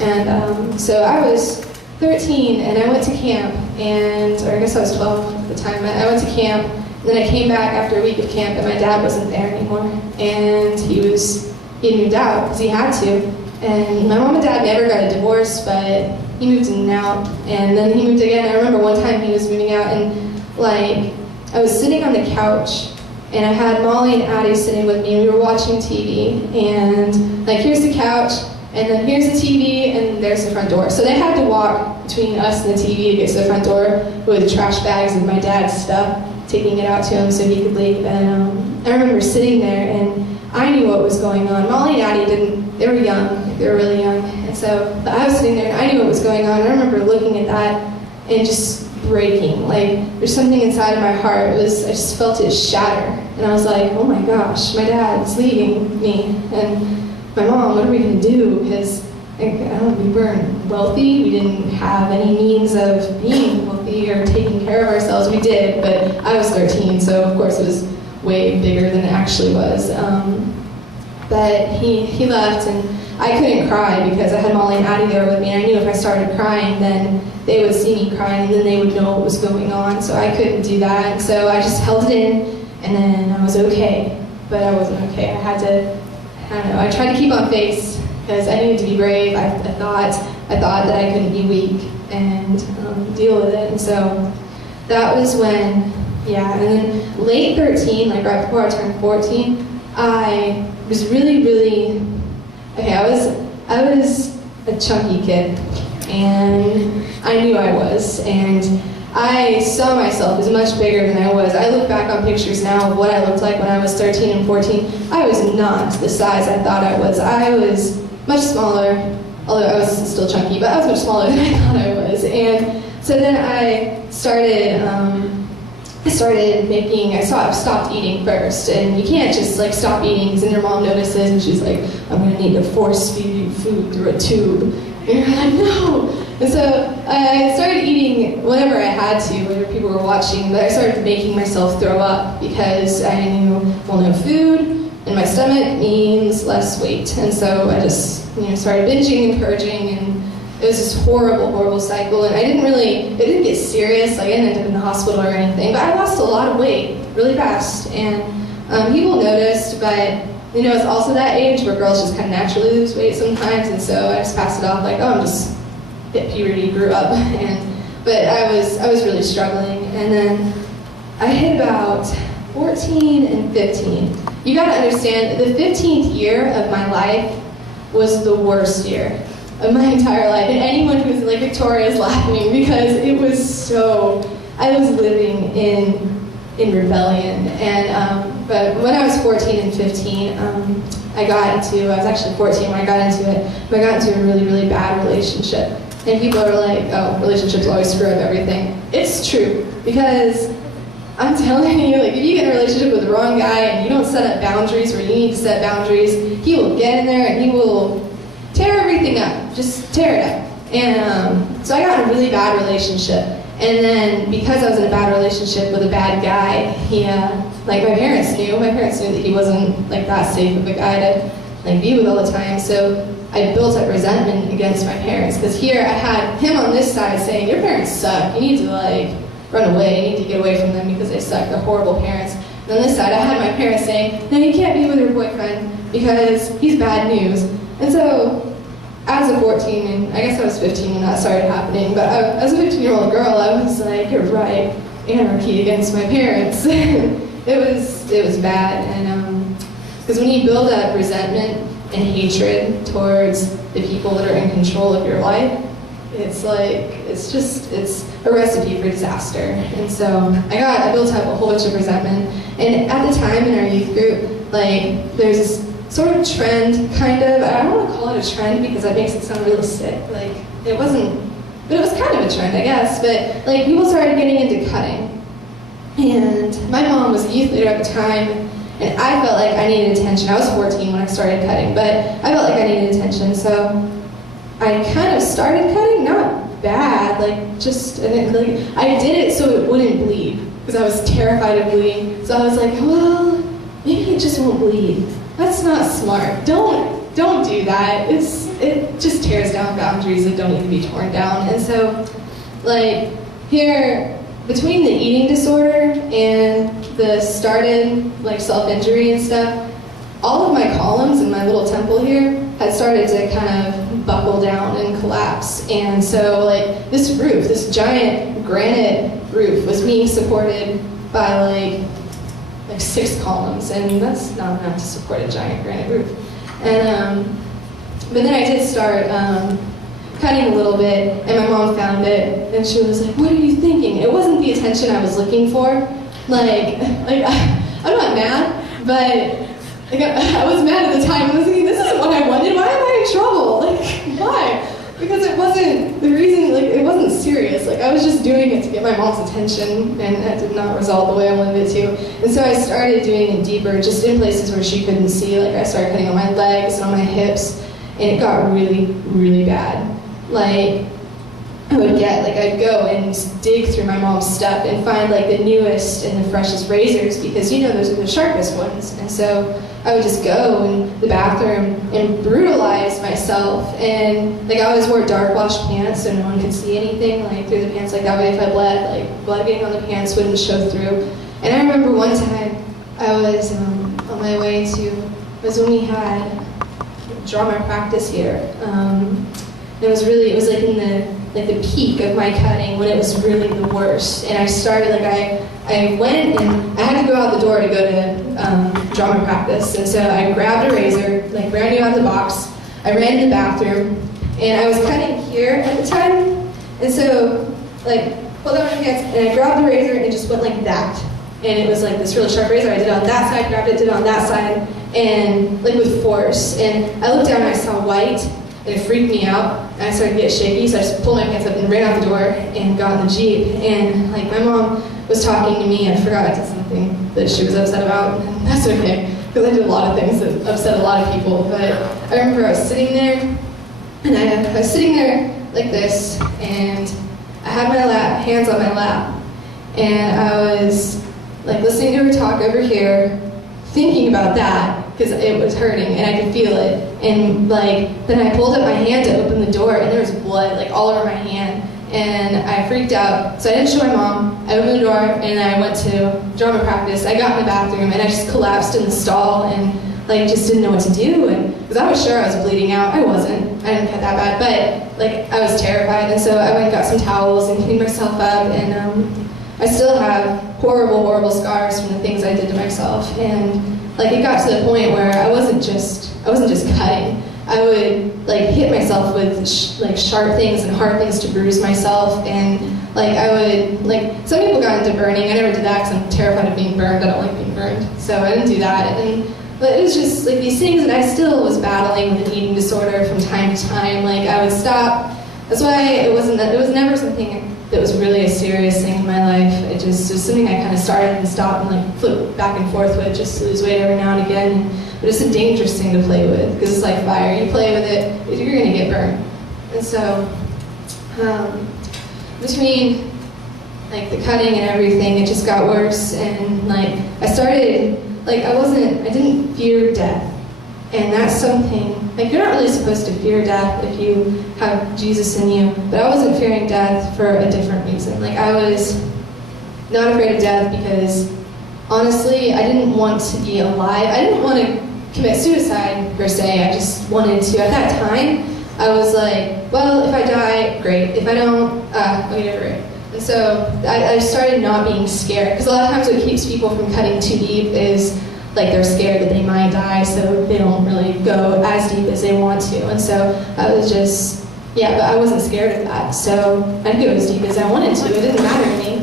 And so I was 13 and I went to camp, or I guess I was 12 at the time. I went to camp, and then I came back after a week of camp and my dad wasn't there anymore. And he had moved out because he had to. And my mom and dad never got a divorce, but he moved in and out. And then he moved again. I remember one time he was moving out and I was sitting on the couch and I had Molly and Addie sitting with me and we were watching TV. And here's the couch, and then here's the TV, and there's the front door. So they had to walk between us and the TV to get to the front door with trash bags of my dad's stuff, taking it out to him so he could leave. And I remember sitting there, and I knew what was going on. Molly and Addie didn't. They were young. They were really young. And so I was sitting there, and I knew what was going on. I remember looking at that and just breaking. There's something inside of my heart. I just felt it shatter. And I was like, oh my gosh, my dad's leaving me. And my mom, what are we going to do? Because we weren't wealthy. We didn't have any means of being wealthy or taking care of ourselves. We did, but I was 13, so of course it was way bigger than it actually was. But he left, and I couldn't cry because I had Molly and Addie there with me, and I knew if I started crying, then they would see me crying, and then they would know what was going on, so I couldn't do that. And so I just held it in, and then I was okay, but I wasn't okay. I tried to keep on faith because I needed to be brave. I thought that I couldn't be weak and deal with it. And so that was when, and then late 13, right before I turned 14, I was really, I was a chunky kid, and I knew I was, and I saw myself as much bigger than I was. I look back on pictures now of what I looked like when I was 13 and 14. I was not the size I thought I was. I was much smaller, although I was still chunky, but I was much smaller than I thought I was. And so then I stopped eating first. And you can't just stop eating because then your mom notices and she's like, I'm gonna need to force feed you food through a tube. And you're like, no. And so I started eating whenever I had to, whenever people were watching, but I started making myself throw up because I knew, no food in my stomach means less weight. And so I just, started binging and purging, and it was this horrible cycle. And it didn't get serious, I didn't end up in the hospital or anything, but I lost a lot of weight really fast. And people noticed, but it's also that age where girls just kind of naturally lose weight sometimes, and so I just passed it off I'm just hit puberty, grew up, but I was really struggling. And then I hit about 14 and 15. You gotta understand, the 15th year of my life was the worst year of my entire life, and anyone who's Victoria is laughing because it was I was living in rebellion. And but when I was 14 and 15, I was actually 14 when I got into it, but I got into a really bad relationship. And people are like, oh, relationships always screw up everything. It's true, because I'm telling you, if you get in a relationship with the wrong guy and you don't set up boundaries where you need to set boundaries, he will get in there and he will tear everything up, just tear it up. And so I got in a really bad relationship. And then because I was in a bad relationship with a bad guy, my parents knew that he wasn't that safe of a guy to be with all the time. So I built up resentment against my parents, because here I had him on this side saying, your parents suck, you need to run away, you need to get away from them because they suck, they're horrible parents. And on this side I had my parents saying, no, you can't be with your boyfriend because he's bad news. And so as a 14, and I guess I was 15 when that started happening, but as a 15-year-old girl, I was like, you're right, anarchy against my parents. It was bad, and because when you build up resentment and hatred towards the people that are in control of your life, it's a recipe for disaster. And so I built up a whole bunch of resentment. And at the time in our youth group, there's this sort of trend, kind of, I don't want to call it a trend because that makes it sound really sick. It wasn't, but it was kind of a trend, I guess. But people started getting into cutting. And my mom was a youth leader at the time, and I felt like I needed attention. I was 14 when I started cutting, but I felt like I needed attention. So I kind of started cutting, not bad, I did it so it wouldn't bleed, because I was terrified of bleeding. So I was like, well, maybe it just won't bleed. That's not smart. Don't do that. It just tears down boundaries that don't need to be torn down. And so, like, here, between the eating disorder and the started, like, self-injury and stuff, all of my columns in my little temple here had started to kind of buckle down and collapse. And so, like, this roof, this giant granite roof was being supported by, like 6 columns, and that's not enough to support a giant granite roof. And, but then I did start cutting a little bit, and my mom found it, and she was like, "What are you thinking?" It wasn't the attention I was looking for. Like I'm not mad, but like, I was mad at the time. I was thinking, this isn't what I wanted. Why am I in trouble? Like, why? Because it wasn't the reason. Like, it wasn't serious. Like, I was just doing it to get my mom's attention, and that did not result the way I wanted it to. And so I started doing it deeper, just in places where she couldn't see. Like, I started cutting on my legs and on my hips, and it got really, really bad. Like, I'd go and dig through my mom's stuff and find, like, the newest and the freshest razors, because, you know, those are the sharpest ones. And so I would just go in the bathroom and brutalize myself. And, like, I always wore dark washed pants so no one could see anything, like, through the pants. Like, that way if I bled, like, blood getting on the pants wouldn't show through. And I remember one time I was on my way to, it was when we had drama practice here. It was like in the peak of my cutting, when it was really the worst. And I started, like, I went and I had to go out the door to go to drama practice. And so I grabbed a razor, like, brand new out of the box. I ran to the bathroom, and I was cutting here at the time. And so, like, pulled out my pants, and I grabbed the razor and just went like that. And it was like this really sharp razor. I did it on that side, grabbed it, did it on that side, and, like, with force. And I looked down and I saw white. And it freaked me out, and I started to get shaky, so I just pulled my pants up and ran out the door and got in the Jeep. And, like, my mom was talking to me, and I forgot I did something that she was upset about, and that's okay, because I did a lot of things that upset a lot of people. But I remember I was sitting there, and I was sitting there like this, and I had my hands on my lap, and I was, like, listening to her talk over here, thinking about that, because it was hurting, and I could feel it. And, like, then I pulled up my hand to open the door, and there was blood, like, all over my hand. And I freaked out, so I didn't show my mom. I opened the door, and I went to drama practice. I got in the bathroom, and I just collapsed in the stall, and, like, just didn't know what to do. And because I was sure I was bleeding out. I wasn't. I didn't cut that bad, but, like, I was terrified. And so I went and got some towels and cleaned myself up, and I still have horrible, horrible scars from the things I did to myself. And, like, it got to the point where I wasn't just cutting. I would, like, hit myself with sharp things and hard things to bruise myself, and, like, I would, like, some people got into burning. I never did that because I'm terrified of being burned. I don't like being burned, so I didn't do that. But it was just, like, these things that I still was battling with an eating disorder from time to time. Like, I would stop. That's why it was never something that was really a serious thing in my life. It was something I kind of started and stopped and, like, flipped back and forth with, just to lose weight every now and again. But it's a dangerous thing to play with, because it's like fire. You play with it, you're going to get burned. And so, between, like, the cutting and everything, it just got worse. And, like, I started, like, I didn't fear death. And that's something, like, you're not really supposed to fear death if you have Jesus in you, but I wasn't fearing death for a different reason. Like, I was not afraid of death because, honestly, I didn't want to be alive. I didn't want to commit suicide, per se. I just wanted to. At that time, I was like, well, if I die, great. If I don't, I'll get over it. And so I started not being scared, because a lot of times what keeps people from cutting too deep is, like, they're scared that they might die, so they don't really go as deep as they want to. And so I was just, but I wasn't scared of that. So I'd go as deep as I wanted to. It didn't matter to me.